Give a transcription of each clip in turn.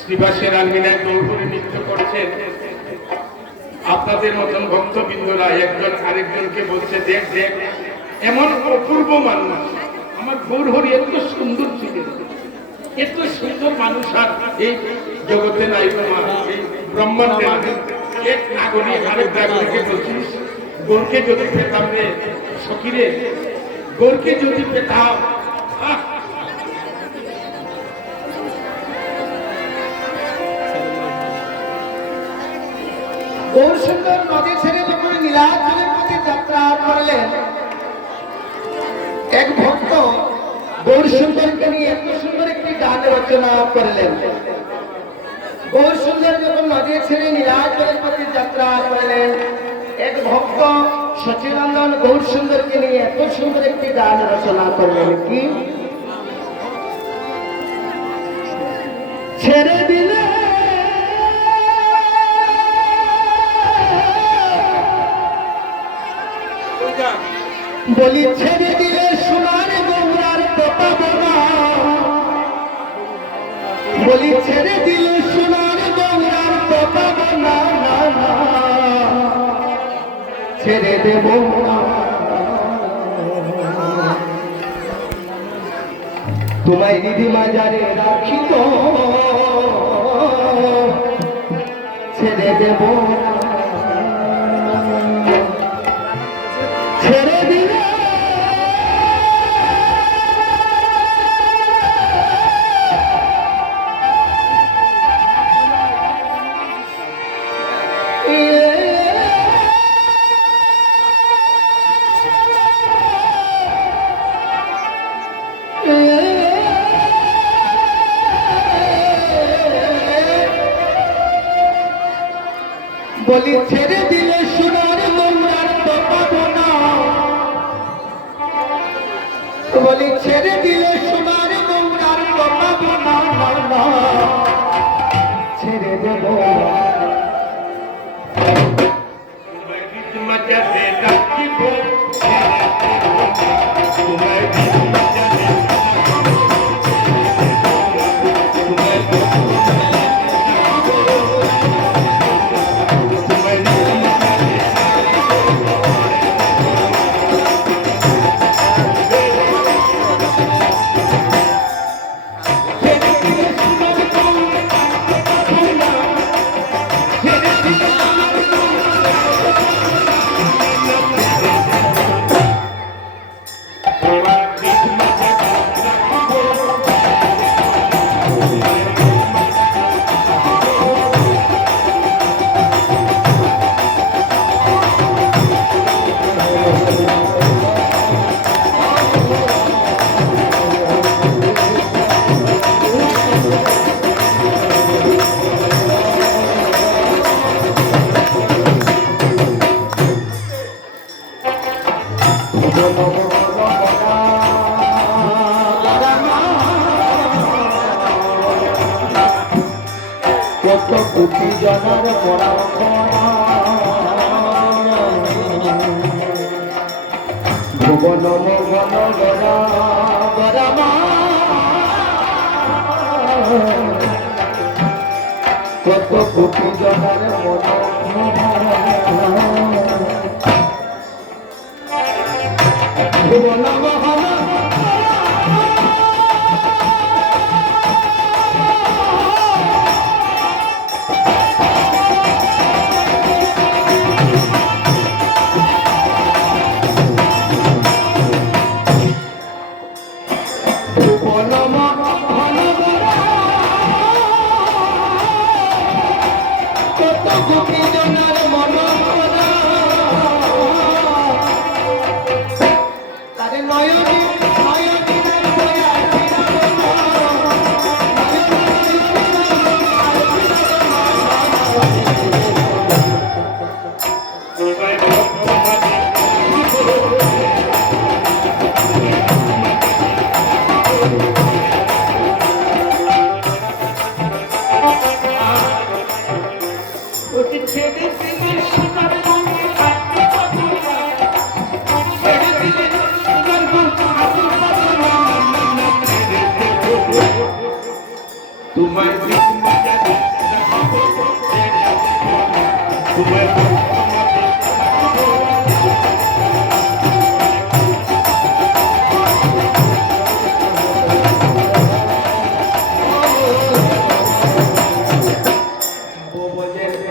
শ্রীবাসের আলমিনায় দৌড়ে নৃত্য করছেন। আপনাদের মতন ভক্তবৃন্দরা একজন আরেকজনকে বলছে, দেখ দেখ এমন অপূর্ব মানুষ আমার গৌরহরি, এত সুন্দর ছিলেন, এত সুন্দর মানুষ আর এই জগতে নাই। এই ব্রহ্মাণ্ডে এক নাগরিক আরেক নাগরিককে বলছিস, গৌরকে যদি পেতাম রে সখীরে, গৌরকে যদি পেতাম। গৌরসুন্দর নদী ছেড়ে যখন নীলাচলের প্রতি যাত্রা করলেন, এক ভক্ত গৌরসুন্দরকে নিয়ে এত সুন্দর একটি গান রচনা করলেন। গৌরসুন্দর যখন নদী ছেড়ে নীলাচলের প্রতি যাত্রা করলেন, এক ভক্ত সচিনন্দন গৌরসুন্দরকে নিয়ে এত সুন্দর একটি গান রচনা করলেন। কি ছেড়ে দিলে বলি, ছেড়ে দিলে সোনার গৌরার তো পাবো না, বলি ছেড়ে দিলে সোনার গৌরার তো পাবো না, ছেড়ে দেব না। তোমায় দিদি মাজারে রাখি তো, ছেড়ে দেব না, ছেড়ে দিলে বলি, ছেড়ে দিলে সোনার গৌরার তো পাবো না, বলি ছেড়ে দিলে সোনার গৌরার তো পাবো না, ছেড়ে দেব কত কোটি জনার ভুবন মোহন কত গোপী জনার মন ভুবন মহল ভুবন মহল কত গোপী জনার মন তারে নয়নে তোমার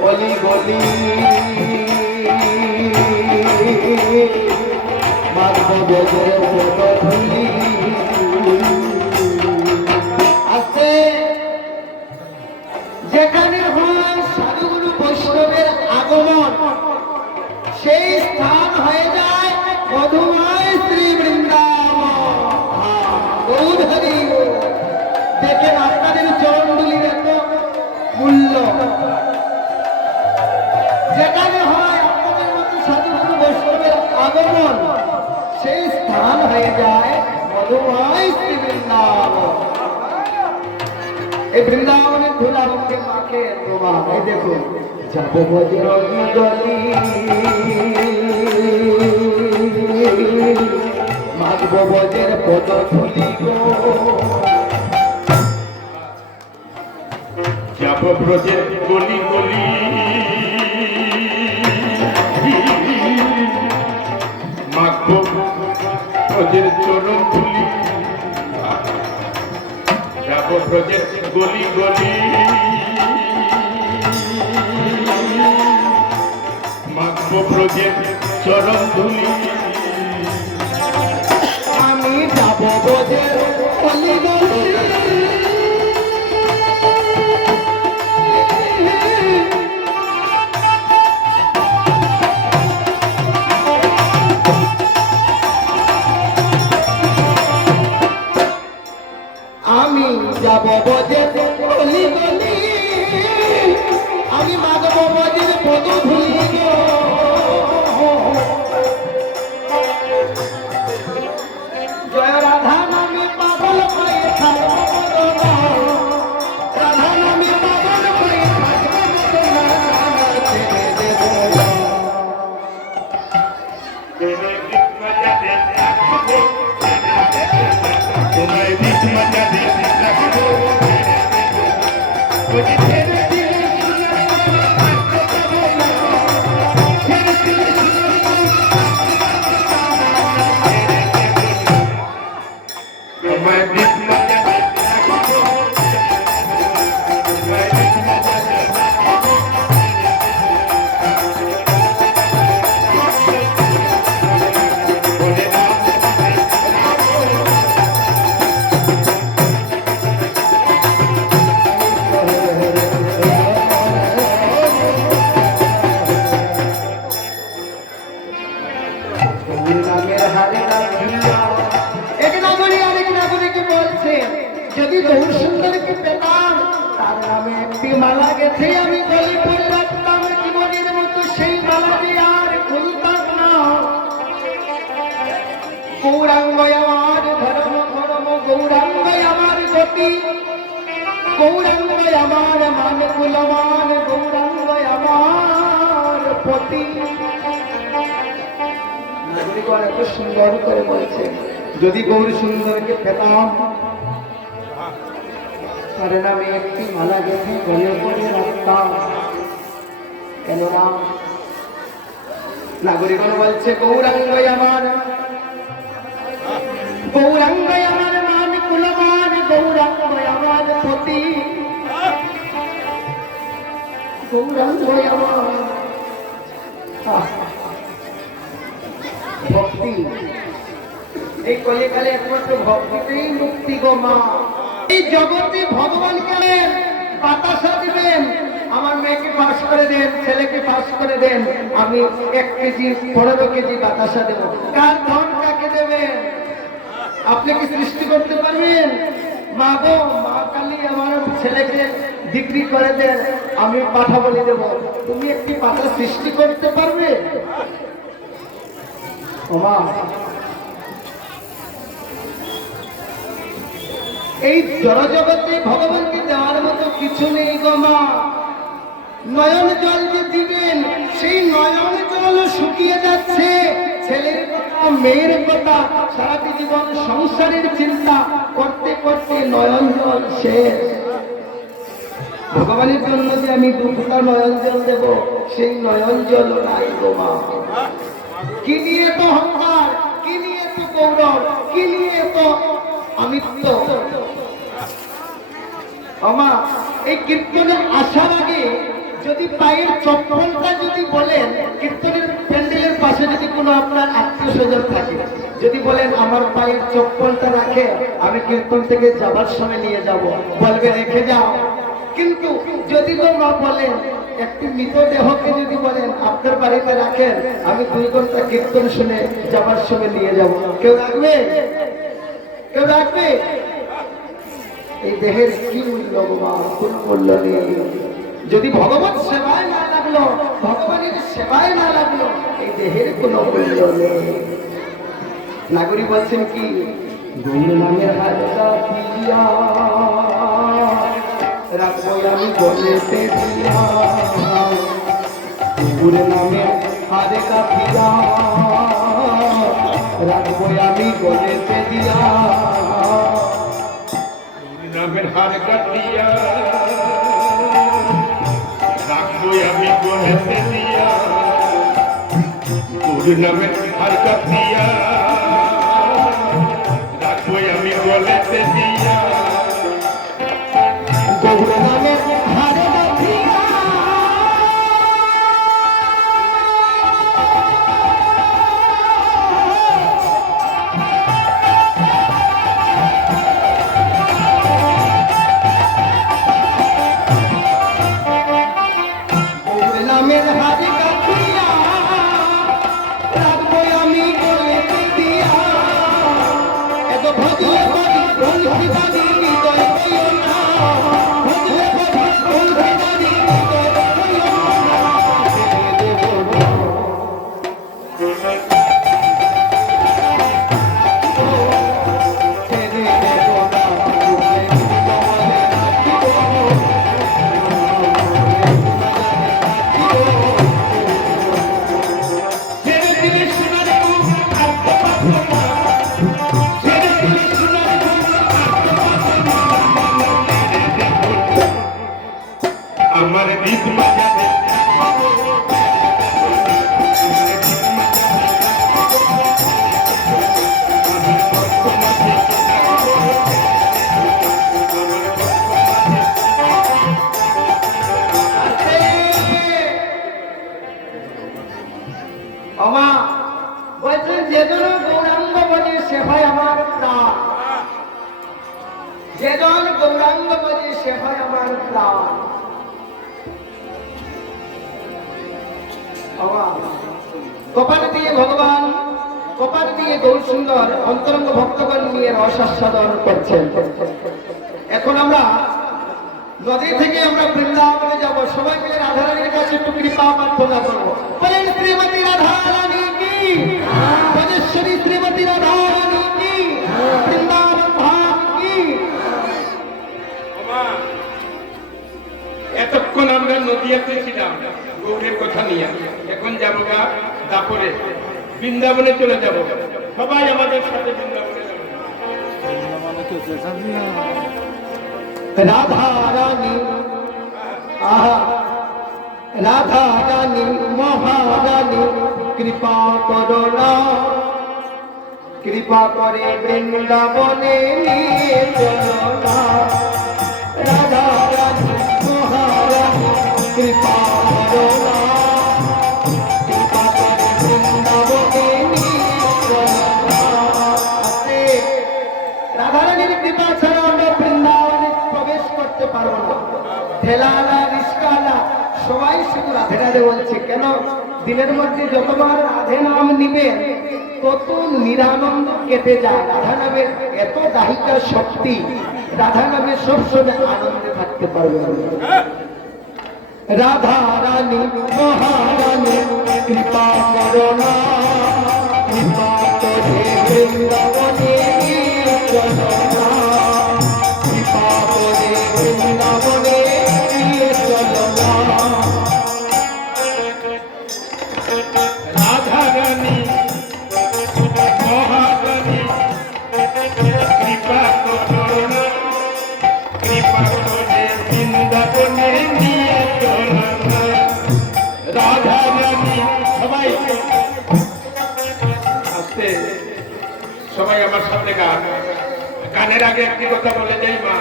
গলি গলি মারব বজরে ধুলি আছে যেখানে হয় সাধুগুরু বৈষ্ণবের আগমন সেই স্থান হয়ে যায় মধুময় শ্রী বৃন্দাবন গৌরহরি দেখেন আপনাদের চরণগুলির এত মূল্য যেখানে হয় আপনাদের মতো সাধুগুরু বৈষ্ণবের আগমন সেই স্থান হয়ে যায় মধুময় শ্রী বৃন্দাবন এই বৃন্দাবনের ধুলা রঙকে মাখে তোমার এই দেখুন যাবো বজরঙ্গী গলি মাখবো বজের পদ ধুলি গো যাব ব্রজের গলি গলি মাখবো ব্রজের চরণ ধুলি যাব ব্রজের গলি গলি মাখবো ব্রজের চরণ ধুলি আমি যাবো বজের গলি গলি আমি যাব বজের গলি গলি আমি মাগব বজের পদ ধুলি গো জয় রাধা নামে পাগল হয়ে থাকবো রাধা নামে পাগল হয়ে যদি গৌর সুন্দরকে পেতাম তার নামে একটি মালা গেছে আমি গলি পরে রাখতাম জীবনের মতো সেই মালা দিয়ে আর খুলতাম না গৌরাঙ্গ আমার ধর্ম ধর্ম গৌরাঙ্গ আমার গতি গৌরাঙ্গ আমার মান কুলমান গৌরাঙ্গ আমার পতি নাগরিকগণ এত সুন্দর করে বলছে যদি গৌর সুন্দরকে পেতাম কারণ আমি একটি মালা গেঁথে গলে করে রাখতাম। কেননা নাগরিকগণ বলছে গৌরাঙ্গই আমার, গৌরাঙ্গই আমার মান কুলমান, গৌরাঙ্গই আমার পতি, গৌরাঙ্গই আমার ভক্তি। এই কলিকালে একমাত্র ভক্তিতেই মুক্তি গো মা। এই জগতে ভগবানকে বাতাসা দিবেন, আমার মেয়েকে পাস করে দেন, ছেলেকে পাস করে দেন, আমি 1 কেজি 15 কেজি বাতাসা দেব। কার ধন কাকে দেবেন? আপনি কি সৃষ্টি করতে পারবেন? মা গো, মা কালী আমার ছেলেকে ডিগ্রি করে দেন, আমি পাঠা বলে দেব। তুমি একটি পাতা সৃষ্টি করতে পারবে? ও মা, এই জড়জগতে ভগবানকে দেওয়ার মতো কিছু নেই গো মা। নয়ন জল যে দিবেন, সেই নয়ন জল শুকিয়ে যাচ্ছে। ছেলের কথা, মেয়ের কথা, সারাটি জীবন সংসারের চিন্তা করতে করতে নয়ন জল শেষ। ভগবানের জন্য যে আমি 2 ফোঁটা নয়ন জল দেব, সেই নয়ন জল নাই গো মা। কি নিয়ে তো অহংকার, কি নিয়ে তো গৌরব, কি নিয়ে তো আমিত্ব। আমা, এই কীর্তনের আসার আগে যদি পায়ের চপ্পলটা যদি বলেন, কীর্তনের প্যান্ডেলের পাশে যদি কোনো আপনার আত্মীয় স্বজন থাকে, যদি বলেন আমার পায়ের চপ্পলটা রাখে, আমি কীর্তন থেকে যাবার সময় নিয়ে যাব, বলবে রেখে যাও। কিন্তু যদি তো না বলেন, একটি মৃতদেহকে যদি বলেন আপনার বাড়িতে রাখেন, আমি 2 ঘন্টা কীর্তন শুনে যাবার সময় নিয়ে যাব, কেউ রাখবে? কেউ রাখবে? এই দেহের কি মূল্য মা? কোন মূল্য নেই। যদি ভগবান সেবায় না লাগলো, ভগবানের সেবায় না লাগলো, এই দেহের কোনো মূল্য নেই। নাগরিক বলছেন কি, গৌর নামের হালকা দিয়া রাখবো আমি গলেতে দিয়া, গৌর নামের হালকা দিয়া রাখবো আমি গলেতে দিয়া, নামের হার কাটিয়া রাখবো আমি গলেতে দিয়া, তোর নামের হার কাটিয়া রাখবো আমি গলেতে দিয়া, গৌর নামের হালকা দিয়া আমার দিক মাঝারে আমা বলছেন যেজন গৌরাঙ্গ বলে সে হয় আমার প্রাণ, যেজন গৌরাঙ্গ বলে সে হয় আমার প্রাণ। কপাল দিয়ে ভগবান, কপাল দিয়ে গৌর সুন্দর অন্তরঙ্গ ভক্তগণ নিয়ে রসাস্বাদন করছেন। এখন আমরা নদী থেকে আমরা বৃন্দাবনে যাব, সবাই মিলে রাধারানীর কাছে একটু কৃপা প্রার্থনা করবো। বলেন শ্রীমতী রাধারানী কি, রাজেশ্বরী শ্রীমতী রাধারানী কি, বৃন্দাবন ধাম কি। এতক্ষণ আমরা নদিয়াতে ছিলাম গৌরের কথা নিয়ে, এখন যাবো গা তারপরে বৃন্দাবনে চলে যাব। সবাই আমাদের সাথে বৃন্দাবনে যাবো। রাধা রানী, আহা রাধা রানী মহারানী কৃপা করোনা, কৃপা করে বৃন্দাবনে নিয়ে চলো না। রাধা রানী মহারানী কৃপা করোনা, কৃপা করে বৃন্দাবনে নিয়ে চলো না। রাধা রানীর কৃপা ছাড়া আমরা বৃন্দাবনে প্রবেশ করতে পারবো না। ঠেলালা রিস্কালা সবাই শুধু রাধে রাধে বলছে। কেন? দিনের মধ্যে যতবার রাধে নাম নিবেন তত নিরানন্দ কেটে যায়। রাধা নামের এত দাহিকা শক্তি, রাধা নামে সবসময় আনন্দে থাকতে পারবে। রাধা রানী মহারানী কৃপা করোনা, কৃপা করে বৃন্দাবনে নিয়ে চলো না, কৃপা করে বৃন্দাবনে নিয়ে চলো না। রাধা রানী মহারানী কৃপা করুণা, কৃপা করে বৃন্দাবনে নিয়ে চলো না। রাধা রানী সবাই আস্তে, সবাই আমার সাথে গান। গানের আগে একটি কথা বলে যাই মা,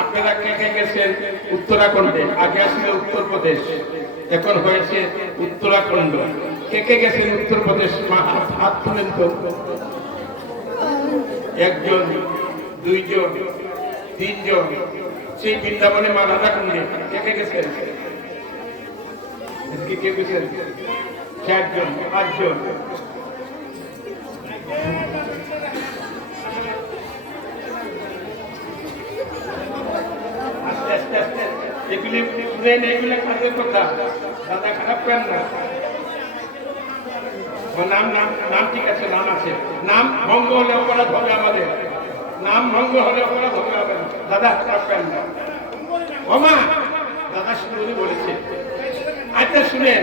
আপনারা কে কে গেছেন উত্তরাখণ্ডে? আগে আসলে উত্তরপ্রদেশ, এখন হয়েছে উত্তরাখণ্ড। কে কে গেছেন উত্তরপ্রদেশ? মা হাত তুলেন তো। একজন, দুইজন, তিনজন। সেই বৃন্দাবনে মা রাধাকুণ্ডে কে কে গেছেন? কে গেছেন? চারজন, পাঁচজন। এগুলি ট্রেন, এগুলো কাজের কথা। দাদা খারাপ করেন না। নাম নাম নাম ঠিক আছে, নাম আছে। নাম ভঙ্গ হলে অপরাধ হবে আমাদের। নাম ভঙ্গ হলে অপরাধ হবে আমাদের। দাদা খারাপ করেন না। ওমা দাদা শুনে বলেছে। আচ্ছা শুনেন,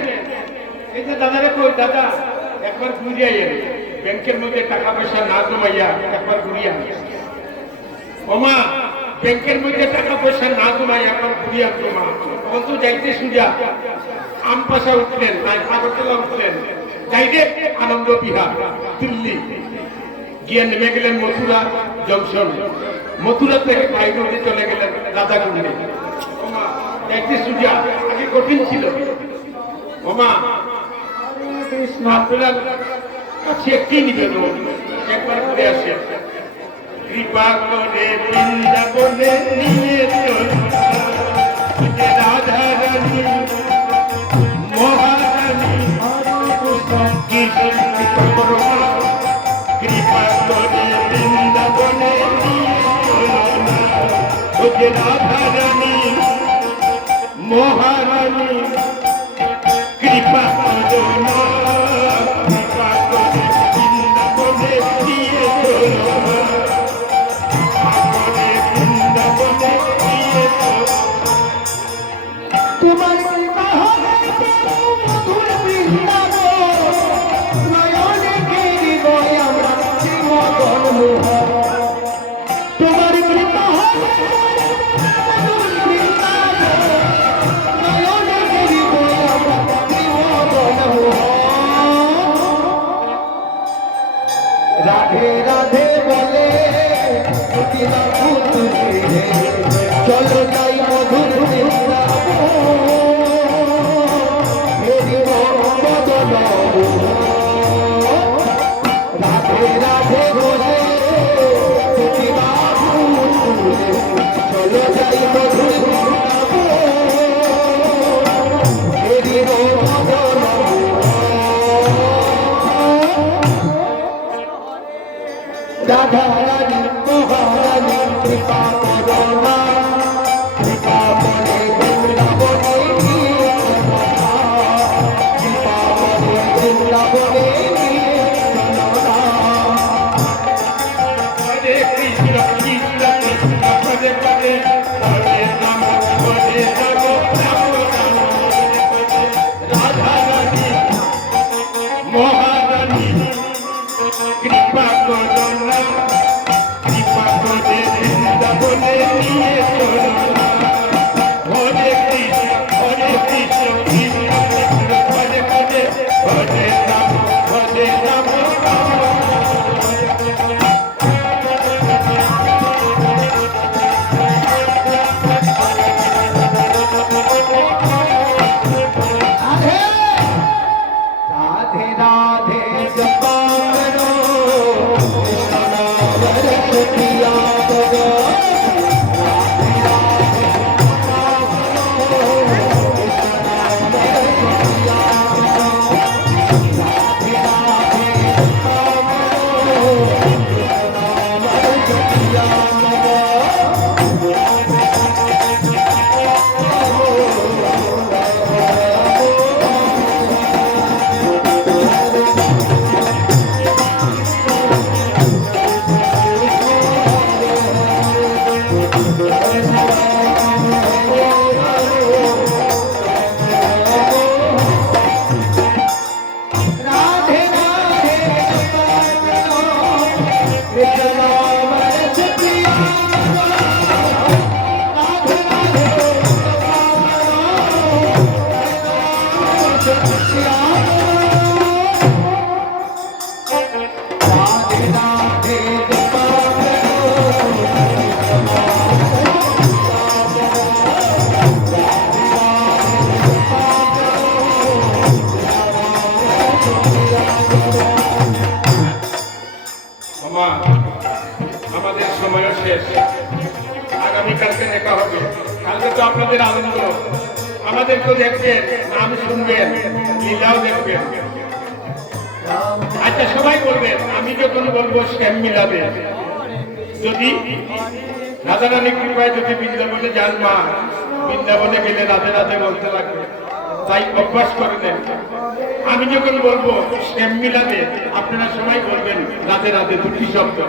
এই যে দাদারে কই, দাদা একবার ঘুরিয়ে এলেন, ব্যাংকের মধ্যে টাকা পয়সা না জমাইয়া একবার ঘুরিয়ে আন। ওমা ব্যাংকের মধ্যে টাকা পয়সা না জমাই একবার ঘুরিয়ে আনতো মা। তখন তো যাইতে সুজা আম পাশা উঠলেন, আগরতলা উঠলেন, ডাইরেক্ট আনন্দ বিহার দিল্লি গিয়ে নেমে গেলেন মথুরা জংশন। মথুরা থেকে বাইরে চলে গেলেন রাধাকুণ্ডে। ওমা যাইতে সুজা আগে কঠিন ছিল। ওমা আপনারা কাছে একটি নিবেদন, একবার ঘুরে আসে। কৃপা করে বৃন্দাবনে নিয়ে চলো রাধা রানী মহারানী কৃপা করে বৃন্দাবনে নিয়ে চলো না। রাধা রানী মহারানী কৃপা করো না, কৃপা করে বৃন্দাবনে নিয়ে চলো না। তোমার কৃপা হবে মধুর বৃন্দাবন, নয়নে হৃদয় আমরা শ্রীমদন মোহন। তোমার কৃপা হবে মধুর বৃন্দাবন, নয়নে হৃদয় আমরা শ্রীমদন মোহন। রাধে রাধে বলে প্রতিমা পুতুলে চলো যাই মধুর বৃন্দাবন, রাধে রাধে বলে প্রতিমা পুতুলে চলো যাই মধুর বৃন্দাবন। রাধা রানী মহারানী কৃপা করোনা, কৃপা করে বৃন্দাবনে নিয়ে চলো না, কৃপা করে বৃন্দাবনে নিয়ে চলো না। হরে কৃষ্ণ কৃষ্ণ কৃষ্ণ হরে হরে, হরে রাম হরে রাম রাম রাম হরে হরে। রাধা রানী মহারানী কৃপা করো না, কৃপা করে তো আপনাদের আনন্দ, আমাদেরকেও দেখবেন, নাম শুনবেন, লীলাও দেখবেন। আচ্ছা সবাই বলবেন, আমি যখন বলবো শ্যাম মিলাবে, যদি রাধারানী কৃপায় যদি বৃন্দাবনে যান মা, বৃন্দাবনে গেলে রাধে রাধে বলতে লাগবে, তাই অভ্যাস করে নেন। আমি যখন বলবো শ্যাম মিলাবে, আপনারা সবাই বলবেন রাধে রাধে, দুটি শব্দ।